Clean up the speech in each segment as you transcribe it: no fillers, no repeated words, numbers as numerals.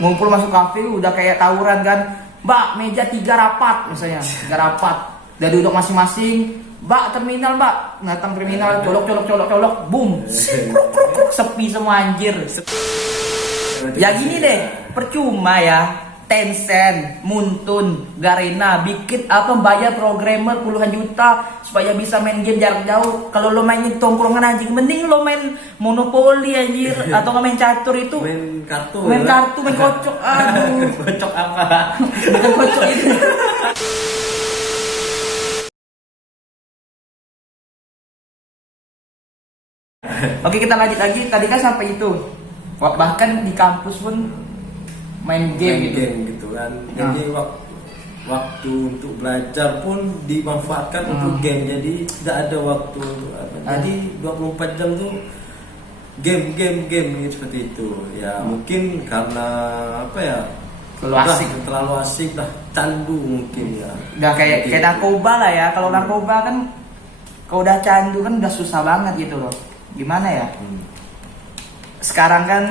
ngumpul masuk kafe udah kayak tawuran kan. Mbak, meja 3 rapat misalnya, 3 rapat. Udah duduk masing-masing. Mbak, terminal mbak, datang terminal, colok, boom, kruk, sepi semua anjir. Ya gini deh, percuma ya. Tencent, Muntun, Garena bikin apa bayar programmer puluhan juta supaya bisa main game jarak jauh. Kalau lo mainin tongkrongan anjing, mending lo main monopoli anjir atau nggak main catur itu. Main kartu, main kocok. Aduh, kocok apa? Bukan kocok itu. Oke, kita lanjut lagi. Tadi kan sampai itu. Bahkan di kampus pun main game gitu kan. Jadi waktu untuk belajar pun dimanfaatkan untuk game. Jadi tidak ada waktu. Jadi 24 jam tuh game seperti itu. Ya mungkin karena apa ya? Terlalu asik lah, candu mungkin ya. Udah kayak narkoba lah ya. Kalau narkoba kan kalau udah candu kan udah susah banget gitu loh. Gimana ya? Sekarang kan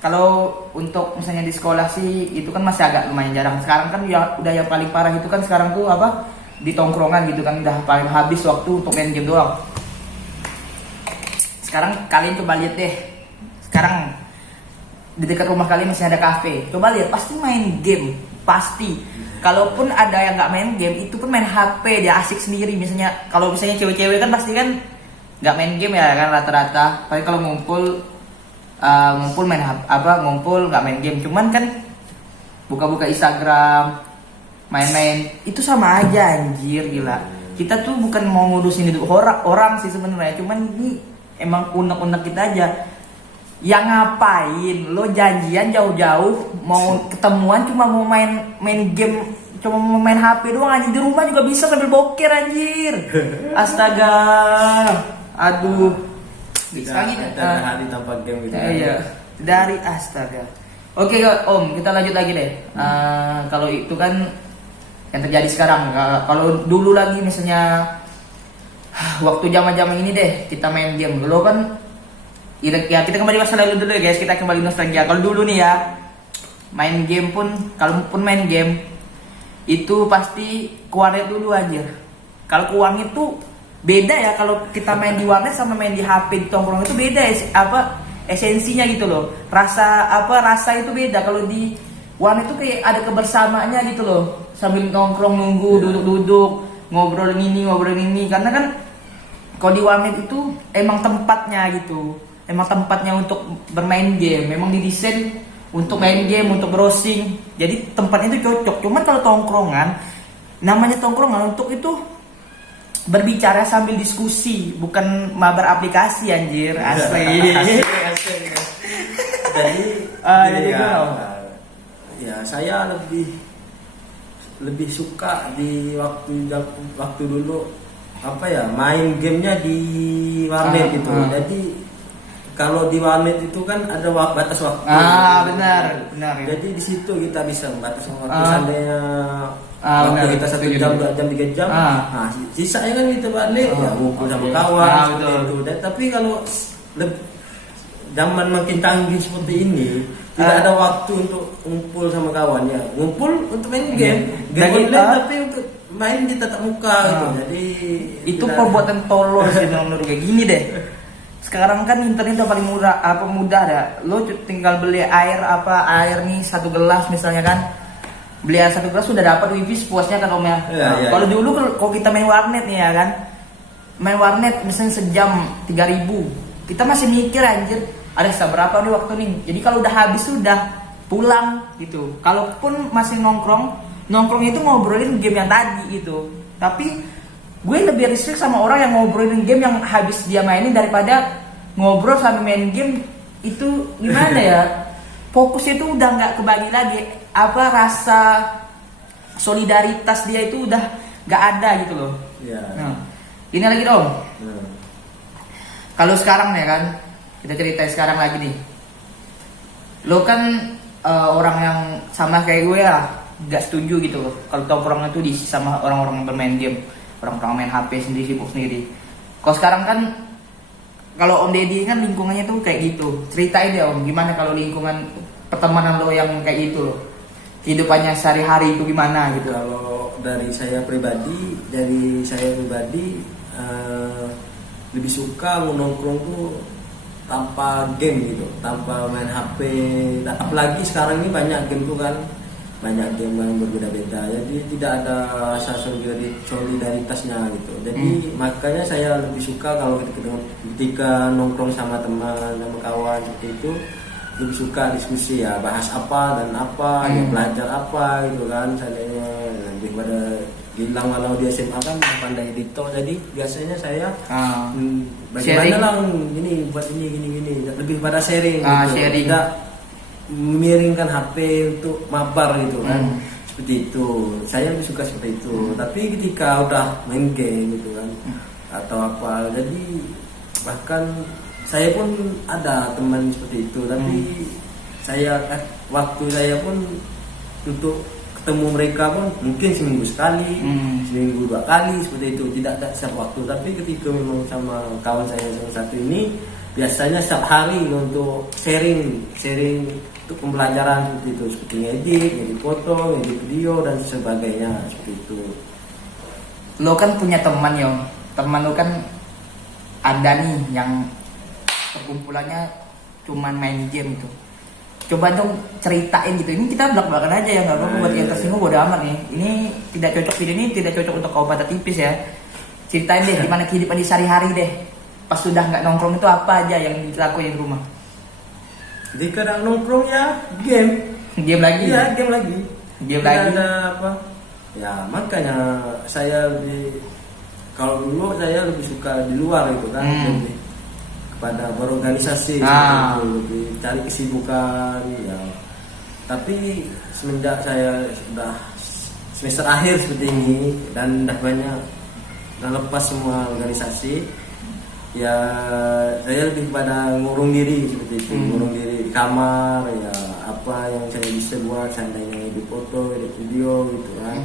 kalau untuk misalnya di sekolah sih itu kan masih agak lumayan jarang. Sekarang kan ya udah yang paling parah itu kan sekarang tuh apa? Di tongkrongan gitu kan udah paling habis waktu untuk main game doang. Sekarang kalian coba lihat deh. Sekarang di dekat rumah kalian masih ada kafe. Coba lihat, pasti main game, pasti. Kalaupun ada yang nggak main game, itu pun main HP, dia asik sendiri. Misalnya kalau misalnya cewek-cewek kan pasti kan nggak main game ya kan rata-rata. Tapi kalau ngumpul main ngumpul nggak main game, cuman kan buka-buka Instagram, main-main itu sama aja anjir, gila. Kita tuh bukan mau ngurusin hidup orang sih sebenarnya, cuman ini emang unek-unek kita aja. Yang ngapain lo janjian jauh-jauh mau ketemuan cuma mau main game, cuma mau main HP doang anjir, di rumah juga bisa sambil boker anjir. Astaga, aduh. Sekali hari tanpa game gitu. Iya, dari astaga. Oke Om, kita lanjut lagi deh. Kalau itu kan yang terjadi sekarang. Kalau dulu lagi misalnya waktu zaman ini deh kita main game dulu kan. Ya kita kembali masa lalu dulu ya guys. Kita kembali nostalgia. Kalau dulu nih ya main game pun, kalaupun main game itu pasti ke warnet dulu anjir. Kalau ke warnet itu beda ya, kalau kita main di warnet sama main di HP di tongkrong itu beda esensinya gitu loh. Rasa itu beda. Kalau di warnet itu kayak ada kebersamaannya gitu loh. Sambil nongkrong nunggu, duduk-duduk, ngobrolin ini. Karena kan kalau di warnet itu emang tempatnya gitu. Emang tempatnya untuk bermain game. Memang didesain untuk main game, untuk browsing. Jadi tempatnya itu cocok. Cuman kalau tongkrongan, namanya tongkrongan untuk itu berbicara sambil diskusi, bukan mabar aplikasi anjir. Asli. Jadi ya saya lebih suka di waktu dulu apa ya, main gamenya di warnet gitu. Jadi kalau di warnet itu kan ada batas waktu. Benar. Jadi di situ kita bisa membatasi waktu. Seandainya waktu kita 1 jam, 2 jam, 3 jam. Nah, sisanya kan kita balik ya ngumpul sama kawan seperti itu. Dan tapi kalau zaman makin canggih seperti ini, tidak ada waktu untuk ngumpul sama kawan ya. Ngumpul untuk main game online, tapi untuk main di tatap muka gitu. Jadi itu perbuatan tolol sih menurut gue. Gini deh. Sekarang kan internet udah paling mudah dah. Lo tinggal beli air nih 1 gelas misalnya kan. Beli air 1 gelas sudah dapat wifi sepuasnya kan Om ya. Kalau dulu kalau kita main warnet nih ya kan. Main warnet misalnya sejam 3.000. Kita masih mikir anjir, ada sisa berapa nih waktu nih. Jadi kalau udah habis sudah pulang gitu. Kalaupun masih nongkrong itu ngobrolin game yang tadi gitu. Tapi gue lebih respect sama orang yang ngobrolin game yang habis dia mainin daripada ngobrol sambil main game. Itu gimana ya, fokusnya itu udah nggak kebagi lagi. Rasa solidaritas dia itu udah nggak ada gitu loh. Nah, ini lagi dong. Kalau sekarang ya kan, kita ceritain sekarang lagi nih. Lo kan orang yang sama kayak gue ya, nggak setuju gitu loh kalau tongkrong itu diisi sama orang-orang bermain game, orang-orang main HP sendiri, sibuk sendiri. Kalau sekarang kan, kalau Om Deddy kan lingkungannya tuh kayak gitu. Ceritain deh Om, gimana kalau lingkungan pertemanan lo yang kayak itu lo? Kehidupannya sehari-hari itu gimana gitu? Kalau dari saya pribadi lebih suka nongkrong tuh tanpa game gitu, tanpa main HP. Apalagi sekarang ini banyak game tuh kan, banyak game yang berbeda-beda. Jadi tidak ada rasa solidaritasnya gitu. Jadi makanya saya lebih suka kalau ketika nongkrong sama teman, sama kawan seperti itu, lebih suka diskusi ya, bahas apa dan apa, ya belajar apa gitu kan. Seandainya lebih pada bilang kalau di SMA kan pandai editor, jadi biasanya saya bagaimana lah ini buat ini lebih pada sharing gitu. Sharing. Tidak miringkan HP untuk mabar gitu kan. Seperti itu saya lebih suka seperti itu. Tapi ketika udah main game gitu kan atau apa, jadi bahkan saya pun ada teman seperti itu, tapi waktu saya pun untuk ketemu mereka pun mungkin seminggu sekali, seminggu 2 kali seperti itu, tidak ada setiap waktu. Tapi ketika memang sama kawan saya yang satu ini, biasanya setiap hari untuk sharing untuk pembelajaran seperti itu, seperti ngedit foto, ngedit video dan sebagainya seperti itu. Lo kan punya teman teman lo kan ada nih yang perkumpulannya cuman main game itu. Coba dong ceritain gitu. Ini kita belak-belakan aja ya, nggak apa-apa buat yang tersinggung bodo amat nih. Ini tidak cocok, video ini tidak cocok untuk kaum mata tipis ya. Ceritain deh gimana kehidupan di sehari-hari deh. Pas sudah nggak nongkrong itu apa aja yang dilakuin di rumah? Jadi kadang nongkrong ya game lagi. Iya, game lagi. Ada apa? Ya makanya saya kalau dulu saya lebih suka di luar gitu kan, lebih pada berorganisasi, lebih cari kesibukan ya. Tapi semenjak saya sudah semester akhir seperti ini dan udah banyak lepas semua organisasi, ya saya lebih pada ngurung diri seperti itu, ngurung diri di kamar ya, apa yang saya bisa buat, seandainya edit foto, edit video gitu kan.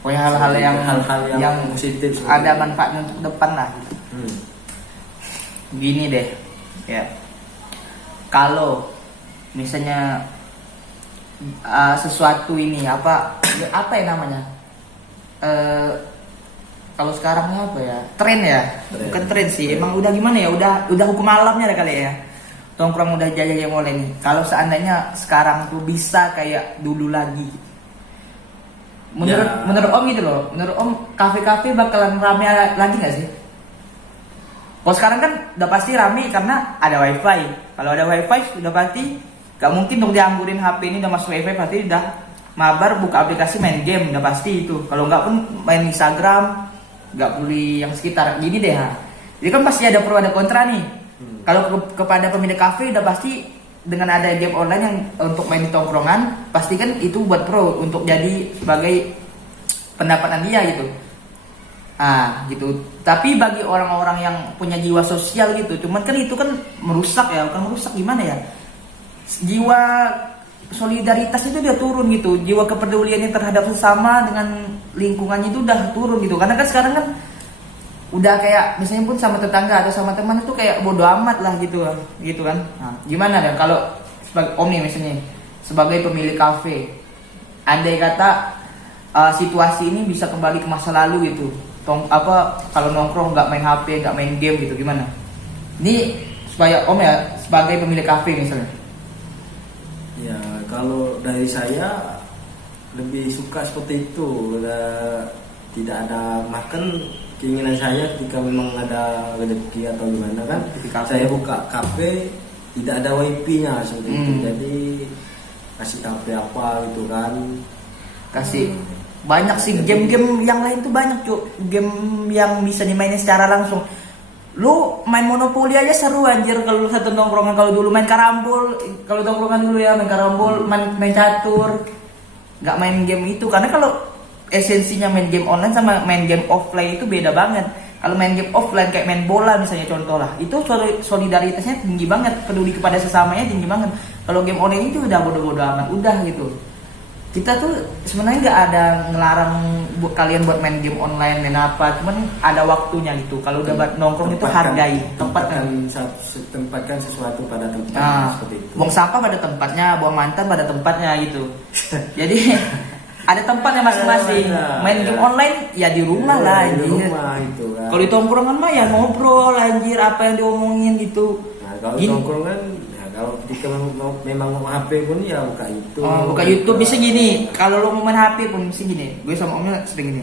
Pokoknya hal-hal yang positif ada manfaatnya untuk depan lah gitu. Gini deh ya, kalau misalnya sesuatu ini apa ya namanya, kalau sekarangnya apa ya, tren ya, bukan tren sih, emang udah gimana ya, udah hukum alamnya lah kali ya, nongkrong udah jajah mulai nih. Kalau seandainya sekarang tuh bisa kayak dulu lagi, menurut Om gitu loh, menurut Om kafe-kafe bakalan rame lagi nggak sih? Kalau sekarang kan udah pasti rame karena ada wifi. Kalau ada wifi udah pasti gak mungkin dong dianggurin HP ini udah masuk wifi, pasti udah mabar buka aplikasi main game, udah pasti itu. Kalau nggak pun main Instagram, nggak peduli yang sekitar. Gini deh ha. Jadi kan pasti ada pro ada kontra nih. Kalau kepada pemilik kafe udah pasti dengan ada game online yang untuk main di tongkrongan, pasti kan itu buat pro untuk jadi sebagai pendapatan dia gitu. Gitu. Tapi bagi orang-orang yang punya jiwa sosial gitu, cuman kan itu kan merusak ya, bukan merusak gimana ya? Jiwa solidaritas itu udah turun gitu, jiwa kepeduliannya terhadap sesama dengan lingkungannya itu udah turun gitu. Karena kan sekarang kan udah kayak misalnya pun sama tetangga atau sama teman itu kayak bodo amat lah gitu kan. Gimana deh kalau sebagai Om nih misalnya sebagai pemilik kafe, andai kata situasi ini bisa kembali ke masa lalu gitu. Kalau nongkrong nggak main HP, nggak main game gitu, gimana? Ini supaya Om ya sebagai pemilik kafe misalnya. Ya kalau dari saya lebih suka seperti itu. Tidak ada makan keinginan saya ketika memang ada rezeki atau gimana kan. Saya buka kafe tidak ada wifi-nya seperti itu. Jadi kasih kafe apa gitu kan. Kasih banyak sih game-game yang lain tuh banyak cuy, game yang bisa dimainin secara langsung. Lu main monopoli aja seru anjir kalau satu nongkrongan. Kalau dulu main karambol, kalau nongkrongan dulu ya main karambol, main catur, nggak main game itu. Karena kalau esensinya main game online sama main game offline itu beda banget. Kalau main game offline kayak main bola misalnya contoh lah, itu solidaritasnya tinggi banget, peduli kepada sesamanya tinggi banget. Kalau game online itu udah bodo-bodo amat, udah gitu. kita tuh sebenarnya nggak ada ngelarang kalian buat main game online, main apa, cuman ada waktunya gitu. Kalau udah buat nongkrong itu hargai, tempatkan sesuatu pada tempatnya, seperti itu. Buang sampah pada tempatnya, buang mantan pada tempatnya gitu. Jadi ada tempatnya masing-masing. Main game online ya di rumah lah di anjir. rumah itu kan. Kalau di tongkrongan mah ya ngobrol anjir, apa yang diomongin gitu. Nah, kalau di tongkrongan kalau jika memang mau HP pun ya buka YouTube. Buka YouTube bisa gini. Kalau lo mau main HP pun bisa gini. Gue sama omnya sering gini.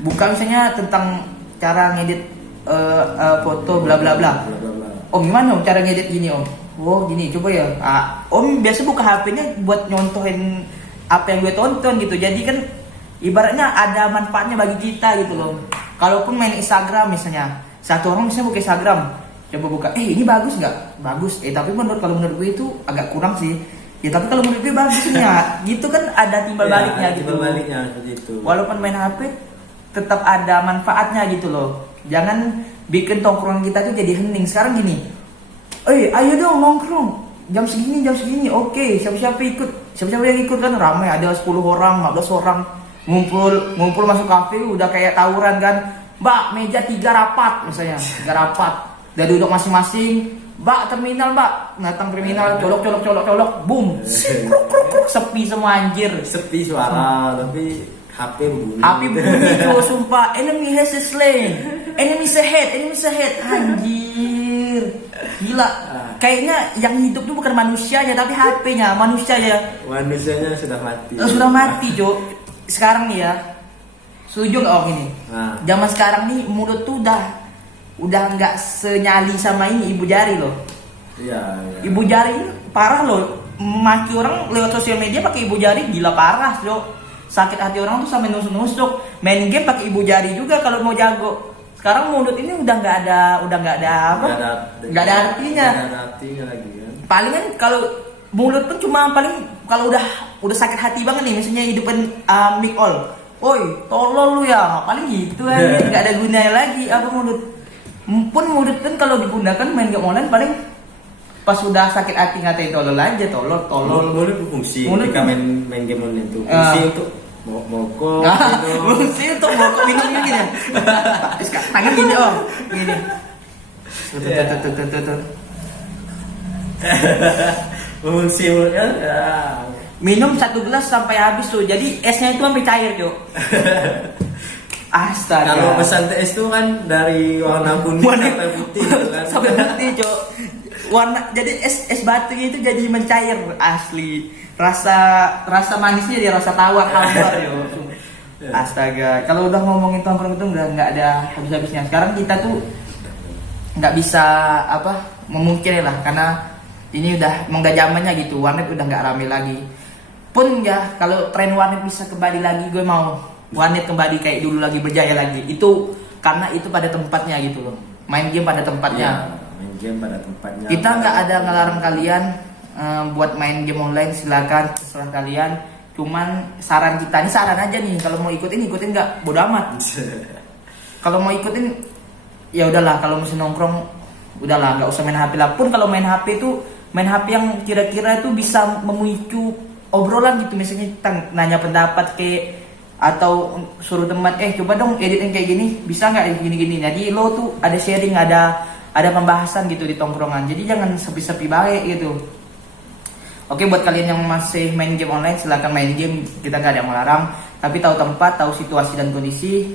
Buka misalnya tentang cara ngedit foto bla bla bla. Om gimana om cara ngedit gini om? Oh gini coba ya. Om biasa buka HP-nya buat nyontohin apa yang gue tonton gitu. Jadi kan ibaratnya ada manfaatnya bagi kita gitu loh. Kalaupun main Instagram misalnya, satu orang misalnya buka Instagram, coba buka, ini bagus nggak? Bagus. Tapi kalau menurut gue itu agak kurang sih. Ya tapi kalau menurut gue bagusnya, gitu kan ada timbal baliknya gitu. Timbal baliknya gitu. Walaupun main HP, tetap ada manfaatnya gitu loh. Jangan bikin tongkrongan kita tuh jadi hening. Sekarang gini, ayo dong nongkrong. Jam segini, oke. Siapa-siapa yang ikut kan ramai. Ada 10 orang, 15 orang ngumpul masuk kafe udah kayak tawuran kan. Mbak, meja 3 rapat misalnya, 3 rapat. Udah duduk masing-masing. Mbak, terminal mbak. Datang terminal, colok, boom. Sepi semua anjir. Sepi suara, tapi HP bunyi. HP bunyi tuh, sumpah. Enemy has slain. Enemy ahead. Anjir. Gila. Kayaknya yang hidup tuh bukan manusianya, tapi HP-nya. Manusianya sudah mati. Sudah mati, Cok. Sekarang nih ya. Setuju nggak om ini? Zaman sekarang nih mulut tuh udah nggak senyali sama ini ibu jari loh. Iya. Ibu jari parah loh. Maki orang lewat sosial media pakai ibu jari gila parah, Cok. Sakit hati orang tuh sampai nusuk-nusuk. Main game pakai ibu jari juga kalau mau jago. Sekarang mulut ini udah nggak ada apa? Nggak ada artinya. Nggak ada artinya lagi kan. Paling kan kalau mulut pun cuma paling kalau udah sakit hati banget nih, misalnya hidupin mic all. Oi, tolol lu ya. Paling gitu aja, nggak ada gunanya lagi apa mulut. Pun mulut kan kalau digunakan main game online paling pas sudah sakit hati ngatain tolol aja, tolol. Mulut berfungsi. Ketika main game online itu fungsi untuk mokok fungsi untuk mokok minum gini ya. Tangan gini om, gini. Fungsi mulutnya minum 1 gelas sampai habis tuh, jadi esnya itu sampai cair Cok. Astaga. Kalau pesan es itu kan dari warna kuning sampai putih kan. Sampai putih Cok. Jadi es batu itu jadi mencair asli. Rasa manisnya jadi rasa tawar hambar yo. Astaga, kalau udah ngomongin tongkrong itu nggak ada habis-habisnya. Sekarang kita tuh nggak bisa memungkiri lah, karena ini udah nggak zamannya gitu. Warnet udah nggak rame lagi. Pun ya kalau tren warnet bisa kembali lagi, gue mau warnet kembali kayak dulu lagi, berjaya lagi. Itu karena itu pada tempatnya gitu loh. Main game pada tempatnya. Main game pada tempatnya. Kita nggak ada ngelarang kalian buat main game online, silakan terserah kalian. Cuman saran kita, ini saran aja nih, kalau mau ikutin nggak, bodo amat. Kalau mau ikutin ya udahlah, kalau mesti nongkrong udahlah, nggak usah main HP lah. Pun kalau main HP itu main HP yang kira-kira itu bisa memicu obrolan gitu, misalnya nanya pendapat atau suruh teman coba dong editin kayak gini, bisa nggak gini-gini. Jadi lo tuh ada sharing, ada pembahasan gitu di tongkrongan. Jadi jangan sepi-sepi baik gitu. Oke, buat kalian yang masih main game online, silakan main game, kita nggak ada yang melarang. Tapi tahu tempat, tahu situasi dan kondisi.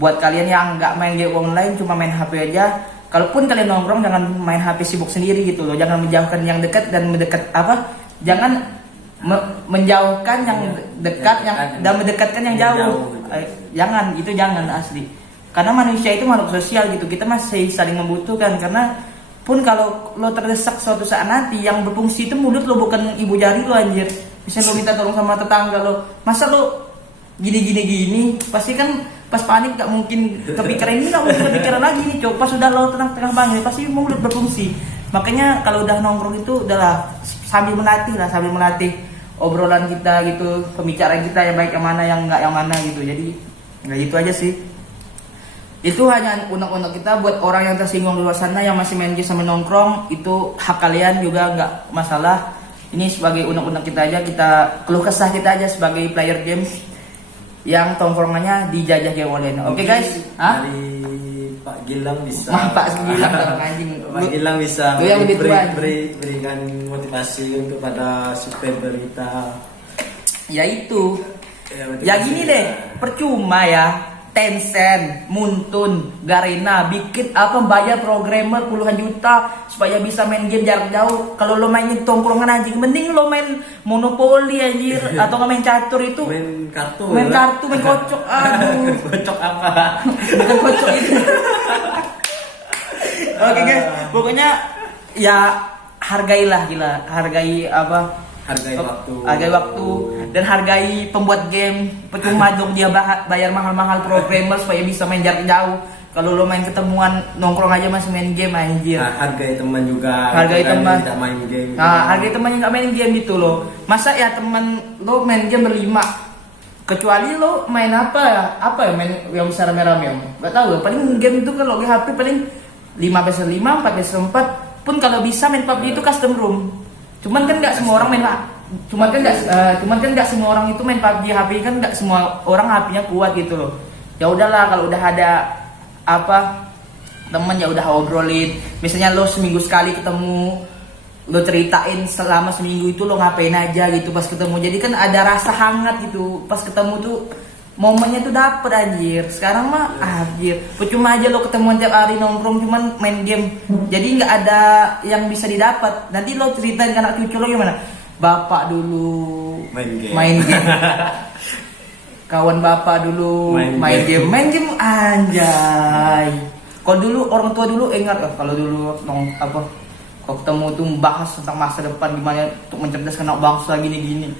Buat kalian yang nggak main game online, cuma main HP aja, kalaupun kalian nongkrong jangan main HP sibuk sendiri gitu loh. Jangan menjauhkan yang dekat dan jangan menjauhkan yang dekat dan mendekatkan yang jauh. Jangan asli. Karena manusia itu makhluk sosial gitu. Kita masih saling membutuhkan, karena pun kalau lo terdesak suatu saat nanti, yang berfungsi itu mulut lo, bukan ibu jari lo anjir. Misalnya lo minta tolong sama tetangga lo, masa lo gini, pasti kan pas panik gak mungkin kepikiran ini, gak mungkin kepikiran lagi nih Cok. Pas sudah lo tengah bangun pasti mulut berfungsi. Makanya kalau udah nongkrong itu udahlah sambil melatih obrolan kita gitu, pembicaraan kita yang baik yang mana, yang enggak yang mana gitu. Jadi nggak gitu aja sih. Itu hanya unek-unek kita buat orang yang tersinggung di luar sana yang masih main game sambil nongkrong. Itu hak kalian juga, nggak masalah. Ini sebagai unek-unek kita aja, kita keluh kesah kita aja sebagai player game yang tongkrongannya dijajah game online. Oke guys, dari Pak Gilang bisa. Pak Gilang orang anjing. Pak Gilang bisa Lu yang lebih tua. berikan motivasi untuk pada supaya berita. Ya itu. motivasi Ya gini deh, percuma ya. Tencent, Muntun, Garena bikin bayar programmer puluhan juta supaya bisa main game jarak jauh. Kalau lo mainin tongkrongan anjing, mending lo main monopoli anjir atau nggak main catur itu. Main kartu. Main kocok. Aduh. Kocok apa? Bukan kocok itu. Oke guys, pokoknya ya hargailah gila, hargai hargai waktu dan hargai pembuat game. Percuma dong dia bayar mahal-mahal programmer supaya bisa main jarak jauh. Kalau lo main ketemuan nongkrong aja masih main game anjir. Hargai teman juga. Hargai teman tidak main game. Hargai teman yang nggak main game gitu loh. Masa ya teman lo main game berlima, kecuali lo main apa ya main yang bisa rame-rame. Gak tahu, paling game itu kalau di HP paling 5 vs 5, 4 vs 4 pun kalau bisa main PUBG itu custom room. Cuman kan nggak semua orang main cuman kan nggak semua orang itu main PUBG HP, kan nggak semua orang HP-nya kuat gitu loh. Ya udahlah, kalau udah ada temen ya udah obrolin. Misalnya lo seminggu sekali ketemu, lo ceritain selama seminggu itu lo ngapain aja gitu pas ketemu. Jadi kan ada rasa hangat gitu pas ketemu tuh, momennya tuh dapet anjir. Sekarang mah anjir, percuma aja lo ketemuan tiap hari nongkrong cuman main game. Jadi nggak ada yang bisa didapat. Nanti lo ceritain ke anak cucu lo gimana? Bapak dulu main game. Kawan bapak dulu main game anjay. Kalau dulu orang tua dulu ingat kalau dulu kalau ketemu tuh bahas tentang masa depan gimana untuk mencerdaskan anak bangsa gini-gini.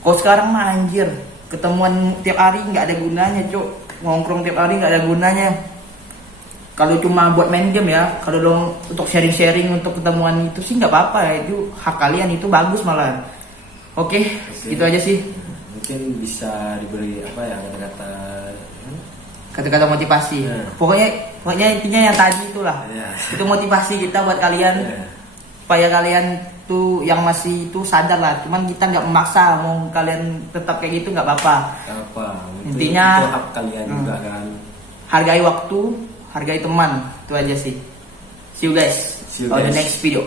Kalau sekarang mah anjir, ketemuan tiap hari nggak ada gunanya, cuk. Ngongkrong tiap hari nggak ada gunanya. Kalau cuma buat main game ya, kalau lo untuk sharing-sharing untuk ketemuan itu sih nggak apa-apa ya, itu hak kalian, itu bagus malah. Oke, itu aja sih. Mungkin bisa diberi Kata-kata motivasi. Pokoknya intinya yang tadi itulah. Itu motivasi kita buat kalian supaya kalian tuh yang masih itu sadar lah. Cuman kita nggak memaksa, mau kalian tetap kayak gitu nggak apa-apa. Intinya itu hak kalian juga kan. Hargai waktu, hargai teman, itu aja sih. See you guys on the next video.